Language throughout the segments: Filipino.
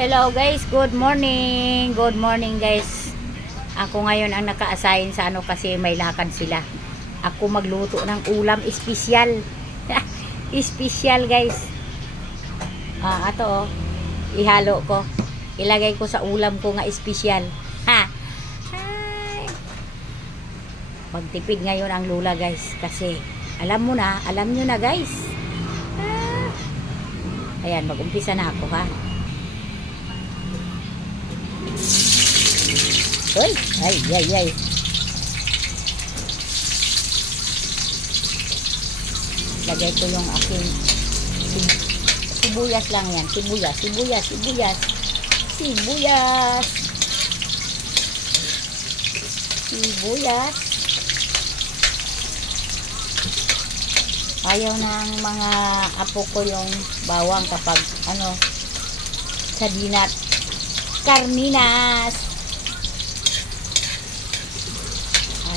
Hello guys, good morning. Good morning guys. Ako ngayon ang naka-assign sa ano kasi may lakad sila. Ako magluto ng ulam espesyal. Espesyal guys. Ato oh. Ihalo ko. Ilagay ko sa ulam ko nga espesyal. Ha. Hi. Magtipid ngayon ang lula guys kasi alam nyo na guys. Ayan, mag-umpisa na ako ha. Uy, ay. Lagay ko yung aking sibuyas lang yan. Sibuyas. Ayaw ng mga apo ko yung bawang kapag sardinas, karninas.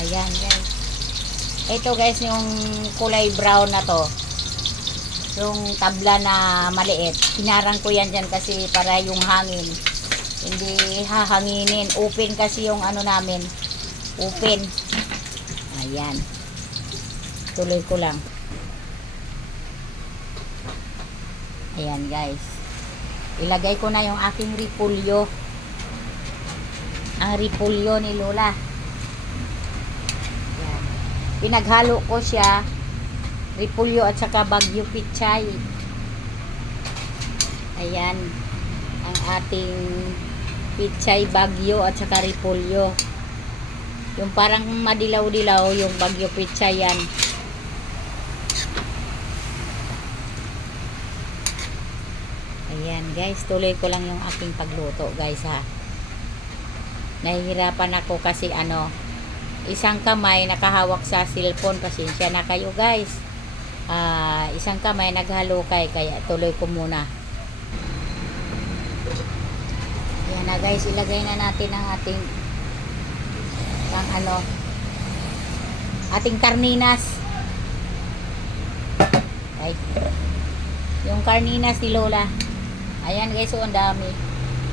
Ayan guys. Ito guys yung kulay brown na to. Yung tabla na maliit. Hinarang ko yan dyan kasi para yung hangin. Hindi hahanginin. Open kasi yung ano namin. Open. Ayan. Tuloy ko lang. Ayan guys. Ilagay ko na yung aking repolyo. Ang repolyo ni Lola. Pinaghalo ko siya, repolyo at saka bagyo pichay. Ayan, ang ating pichay, bagyo at saka repolyo. Yung parang madilaw-dilaw, yung bagyo pichay yan. Ayan guys, tuloy ko lang yung aking pagluto guys ha. Nahihirapan ako kasi isang kamay nakahawak sa cellphone, pasensya na kayo guys. Isang kamay naghalukay kaya tuloy ko muna. Ayan na guys, ilagay na natin ang ating ating karninas. Right. Yung karninas ni Lola. Ayan guys, ang dami.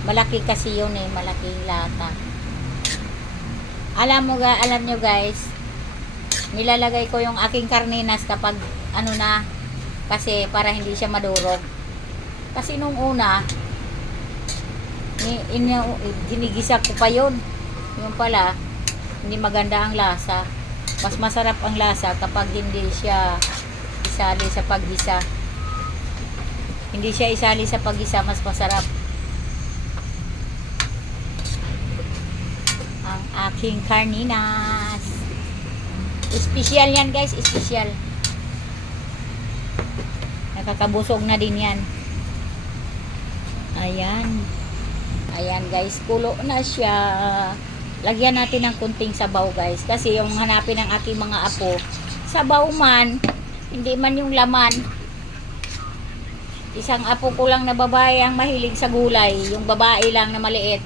Malaki kasi yun malaking lata. Alam nyo guys, nilalagay ko yung aking karninas kapag kasi para hindi siya madurog. Kasi nung una ginigisa ko pa yun. Yung pala hindi maganda ang lasa. Mas masarap ang lasa kapag hindi siya isali sa paggisa. Hindi siya isali sa paggisa, mas masarap. Ang aking karninas. Espesyal yan guys, espesyal. Nakakabusog na din yan. Ayan guys, kulo na siya. Lagyan natin ng kunting sabaw guys. Kasi yung hanapin ng aking mga apo, sabaw man, hindi man yung laman. Isang apo ko lang na babae ang mahilig sa gulay. Yung babae lang na maliit.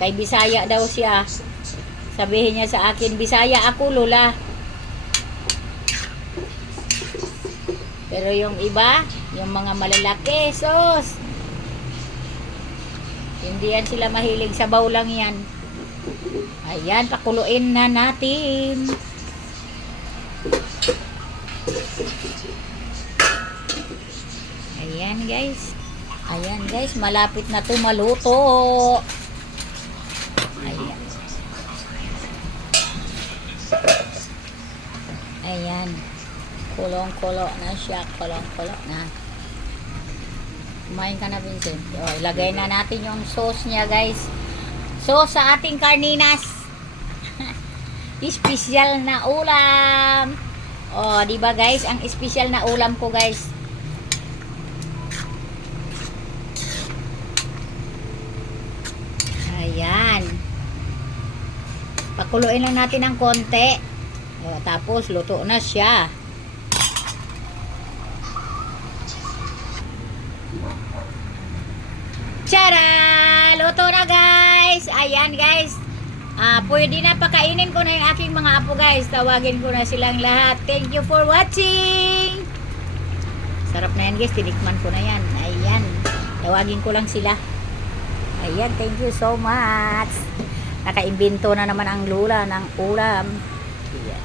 Kay Bisaya daw siya. Sabihin niya sa akin, Bisaya ako Lola. Pero yung iba, yung mga malalaki, sos. Hindi yan sila mahilig, sabaw lang yan. Ayan, pakuluin na natin. Ayan guys, malapit na ito maluto. Ayan. Kulong-kulo na siya. Kulong-kulo na. Kumain ka na, Vincent. Ilagay na natin yung sauce niya, guys. Sauce sa ating karninas. Espesyal na ulam. Diba guys? Ang espesyal na ulam ko, guys. Ayan. Pakuluin lang natin ng konti. Tapos luto na siya. Tara! Luto na guys. Ayan guys. Pwede na pakainin ko na yung aking mga apo guys. Tawagin ko na silang lahat. Thank you for watching. Sarap na yan guys. Tinikman ko na yan. Ayan. Tawagin ko lang sila. Ayan, thank you so much. Nakaimbento na naman ang lula ng ulam. Ayan.